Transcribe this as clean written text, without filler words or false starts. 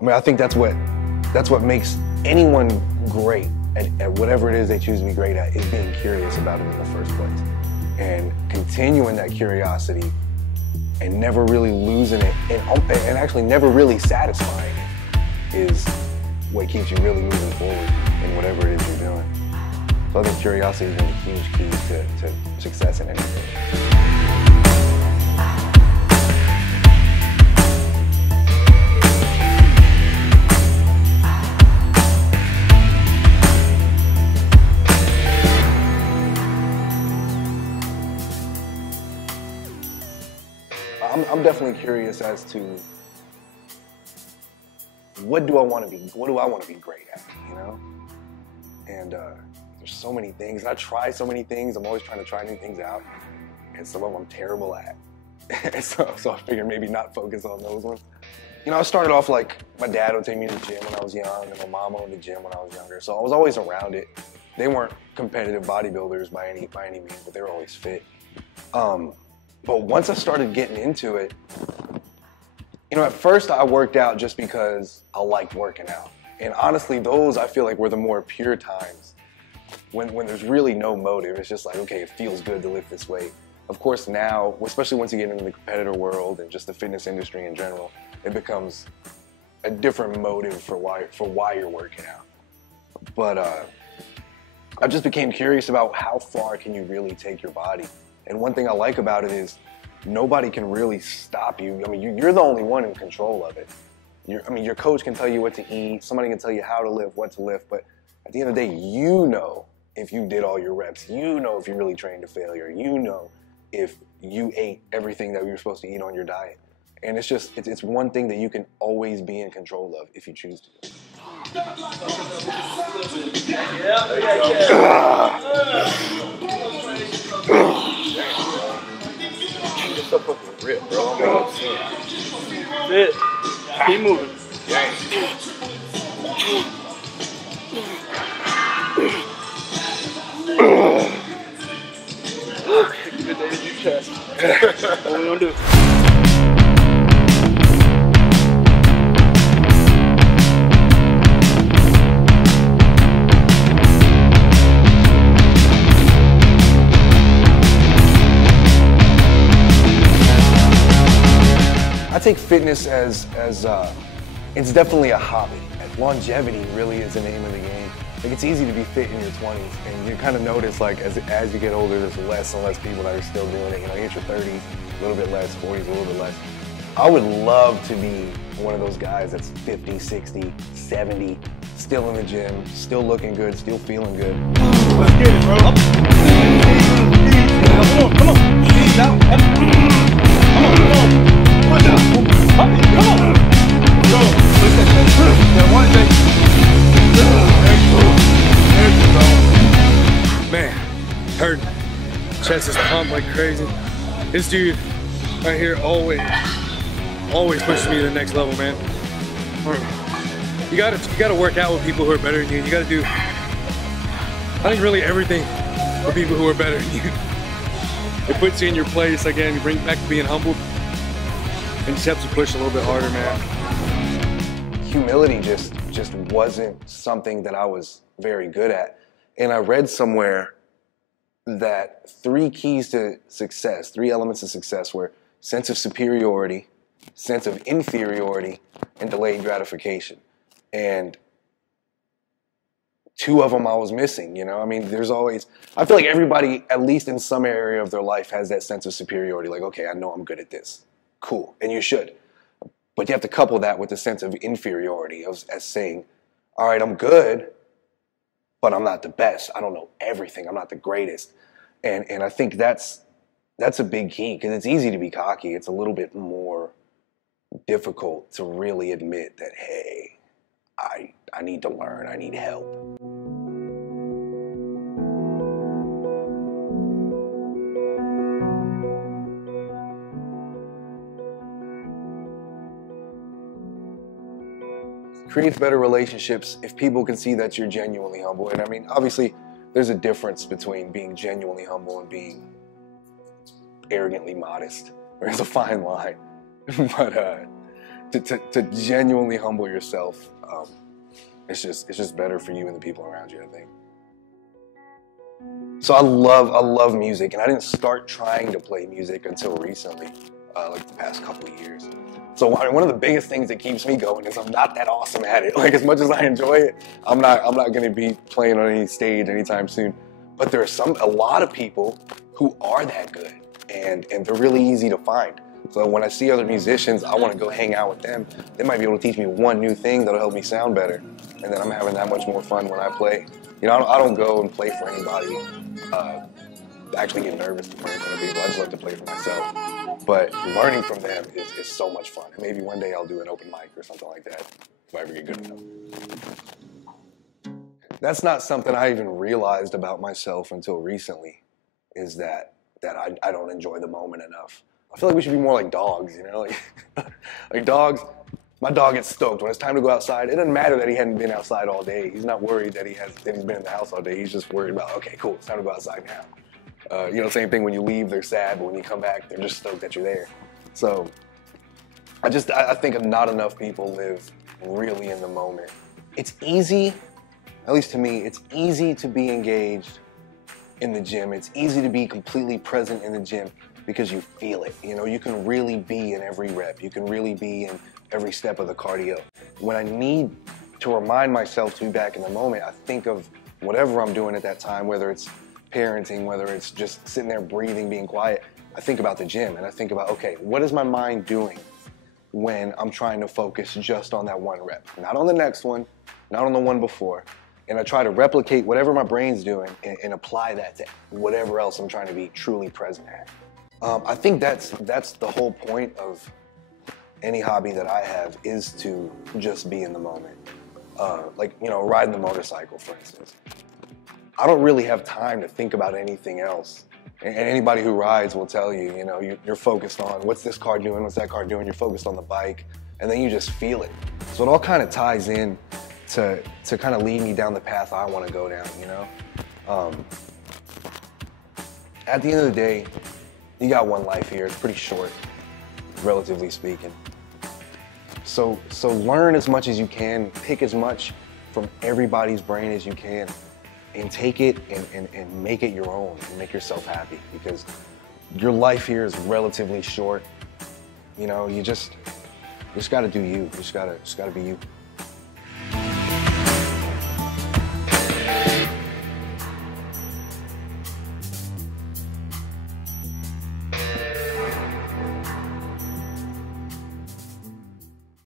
I mean, I think that's what makes anyone great at whatever it is they choose to be great at, is being curious about it in the first place. And continuing that curiosity and never really losing it and actually never really satisfying it is what keeps you really moving forward in whatever it is you're doing. So I think curiosity is one of the huge keys to success in anything. I'm definitely curious as to what do I want to be great at, you know? And there's so many things. I try so many things. I'm always trying to try new things out, and some of them I'm terrible at. so I figured maybe not focus on those ones. You know, I started off like my dad would take me to the gym when I was young, and my mom owned the gym when I was younger. So I was always around it. They weren't competitive bodybuilders by any means, but they were always fit. But once I started getting into it, you know, at first I worked out just because I liked working out. And honestly, those I feel like were the more pure times when there's really no motive. It's just like, okay, it feels good to lift this weight. Of course now, especially once you get into the competitor world and just the fitness industry in general, it becomes a different motive for why you're working out. But I just became curious about how far can you really take your body. And one thing I like about it is nobody can really stop you. I mean, you're the only one in control of it. Your coach can tell you what to eat. Somebody can tell you how to lift, what to lift. But at the end of the day, you know if you did all your reps. You know if you really trained to failure. You know if you ate everything that you were supposed to eat on your diet. And it's one thing that you can always be in control of if you choose to. You're so fucking ripped, bro. That's it. Keep moving. Good day to do chest. What we gonna do? I take fitness as it's definitely a hobby. Longevity really is the name of the game. Like, it's easy to be fit in your 20s, and you kind of notice, like, as you get older, there's less and less people that are still doing it. You know, you hit your 30s, a little bit less, 40s, a little bit less. I would love to be one of those guys that's 50, 60, 70, still in the gym, still looking good, still feeling good. Let's get it, bro. Come on, come on. Down. Come on. One down. Come on. Go. That one day. Man, hurt. Chest is pumped like crazy. This dude right here always pushes me to the next level, man. You gotta work out with people who are better than you. You gotta do, I think, really everything with people who are better than you. It puts you in your place again. You bring you back to being humble, and you just have to push a little bit harder, man. Humility just wasn't something that I was very good at. And I read somewhere that 3 keys to success, 3 elements of success were sense of superiority, sense of inferiority, and delayed gratification. And 2 of them I was missing, you know? I mean, I feel like everybody, at least in some area of their life, has that sense of superiority. Like, okay, I know I'm good at this. Cool, and you should. But you have to couple that with a sense of inferiority, as saying, all right, I'm good, but I'm not the best. I don't know everything. I'm not the greatest. And I think that's a big key, because it's easy to be cocky. It's a little bit more difficult to really admit that, hey, I need to learn. I need help. Creates better relationships if people can see that you're genuinely humble. And I mean, obviously, there's a difference between being genuinely humble and being arrogantly modest. There's a fine line. But to genuinely humble yourself. It's just better for you and the people around you, I think. So I love music, and I didn't start trying to play music until recently, like the past couple of years. So one of the biggest things that keeps me going is I'm not that awesome at it. Like, as much as I enjoy it, I'm not going to be playing on any stage anytime soon. But there are a lot of people who are that good, and they're really easy to find. So when I see other musicians, I want to go hang out with them. They might be able to teach me one new thing that'll help me sound better, and then I'm having that much more fun when I play. You know, I don't go and play for anybody. I actually get nervous to play in front of people. I just like to play for myself. But learning from them is so much fun. And maybe one day I'll do an open mic or something like that if I ever get good enough. That's not something I even realized about myself until recently, is that I don't enjoy the moment enough. I feel like we should be more like dogs, you know? Like dogs, my dog gets stoked when it's time to go outside. It doesn't matter that he hadn't been outside all day. He's not worried that he's been in the house all day. He's just worried about, okay, cool, it's time to go outside now. You know, same thing when you leave, they're sad, but when you come back, they're just stoked that you're there. So I think not enough people live really in the moment. It's easy, at least to me, it's easy to be engaged in the gym. It's easy to be completely present in the gym because you feel it. You know, you can really be in every rep. You can really be in every step of the cardio. When I need to remind myself to be back in the moment, I think of whatever I'm doing at that time, whether it's parenting, whether it's just sitting there breathing, being quiet. I think about the gym, and I think about, okay, what is my mind doing when I'm trying to focus just on that one rep? Not on the next one, not on the one before. And I try to replicate whatever my brain's doing and apply that to whatever else I'm trying to be truly present at. I think that's the whole point of any hobby that I have, is to just be in the moment. Like, you know, riding the motorcycle, for instance. I don't really have time to think about anything else. And anybody who rides will tell you, you know, you're focused on what's this car doing, what's that car doing, you're focused on the bike, and then you just feel it. So it all kind of ties in to kind of lead me down the path I want to go down, you know? At the end of the day, you got one life here. It's pretty short, relatively speaking. So learn as much as you can, pick as much from everybody's brain as you can, and take it and make it your own, and make yourself happy, because your life here is relatively short. You know, you just gotta do you. You just gotta be you.